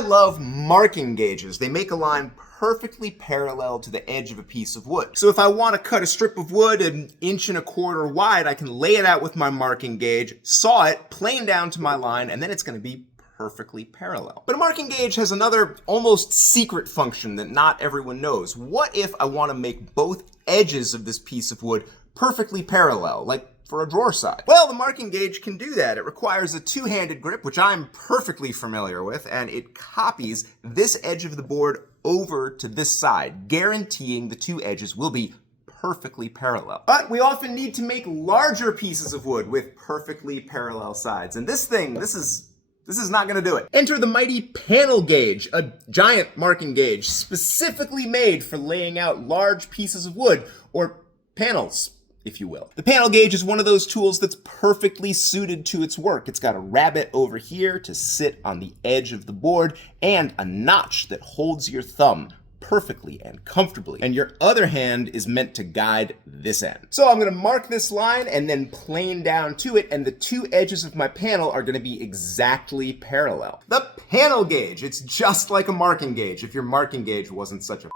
love marking gauges. They make a line perfectly parallel to the edge of a piece of wood. So if I want to cut a strip of wood 1.25 inches wide, I can lay it out with my marking gauge, saw it, plane down to my line, and then it's going to be perfectly parallel. But a marking gauge has another almost secret function that not everyone knows. What if I want to make both edges of this piece of wood perfectly parallel, like for a drawer side? Well, the marking gauge can do that. It requires a two-handed grip, which I'm perfectly familiar with, and it copies this edge of the board over to this side, guaranteeing the two edges will be perfectly parallel. But we often need to make larger pieces of wood with perfectly parallel sides, and this is not going to do it. Enter the mighty panel gauge, a giant marking gauge specifically made for laying out large pieces of wood, or panels, if you will. The panel gauge is one of those tools that's perfectly suited to its work. It's got a rabbet over here to sit on the edge of the board, and a notch that holds your thumb perfectly and comfortably. And your other hand is meant to guide this end. So I'm going to mark this line and then plane down to it, and the two edges of my panel are going to be exactly parallel. The panel gauge, it's just like a marking gauge if your marking gauge wasn't such a